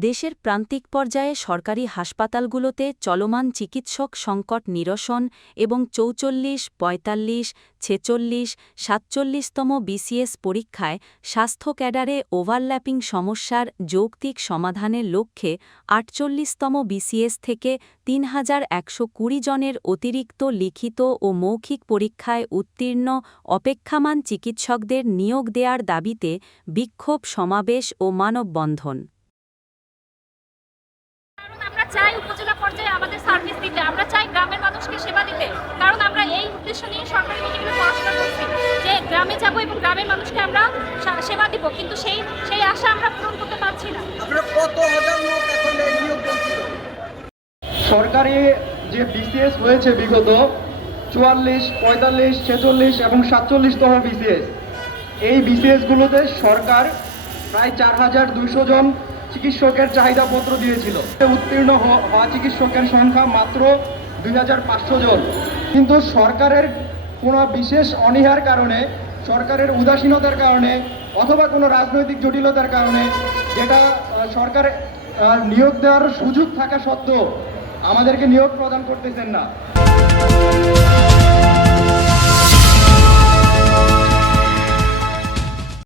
দেশের প্রান্তিক পর্যায়ে সরকারি হাসপাতালগুলোতে চলমান চিকিৎসক সংকট নিরসন এবং চৌচল্লিশ, পঁয়তাল্লিশ, ছেচল্লিশ, সাতচল্লিশতম বিসিএস পরীক্ষায় স্বাস্থ্য ক্যাডারে ওভারল্যাপিং সমস্যার যৌক্তিক সমাধানের লক্ষ্যে আটচল্লিশতম বিসিএস থেকে তিন হাজার একশো কুড়ি জনের অতিরিক্ত লিখিত ও মৌখিক পরীক্ষায় উত্তীর্ণ অপেক্ষামান চিকিৎসকদের নিয়োগ দেওয়ার দাবিতে বিক্ষোভ সমাবেশ ও মানববন্ধন। চাই উপজেলা পর্যায়ে আমাদের সার্ভিস দিতে। আমরা চাই গ্রামের মানুষকে সেবা দিতে। কারণ আমরা এই উদ্দেশ্য নিয়ে সরকারি মিটিংয়ে পড়াশোনা করছি যে গ্রামে যাব এবং গ্রামের মানুষকে আমরা সেবা দিব। কিন্তু সেই সেই আশা আমরা পূরণ করতে পারছি না। কত হাজার লোক এখন সরকারি যে বিসিএস হয়েছে বিগত চুয়াল্লিশ পঁয়তাল্লিশ ছেচল্লিশ এবং সাতচল্লিশতম বিসিএস এই বিসিএসগুলোতে সরকার প্রায় চার হাজার দুইশো জন চিকিৎসকের চাহিদাপত্র দিয়েছিল। উত্তীর্ণ হওয়া চিকিৎসকের সংখ্যা মাত্র দুই হাজার পাঁচশো জন। কিন্তু সরকারের কোনো বিশেষ অনীহার কারণে, সরকারের উদাসীনতার কারণে অথবা কোনো রাজনৈতিক জটিলতার কারণে যেটা সরকার নিয়োগ দেওয়ার সুযোগ থাকা সত্ত্বেও আমাদেরকে নিয়োগ প্রদান করতেছেন না।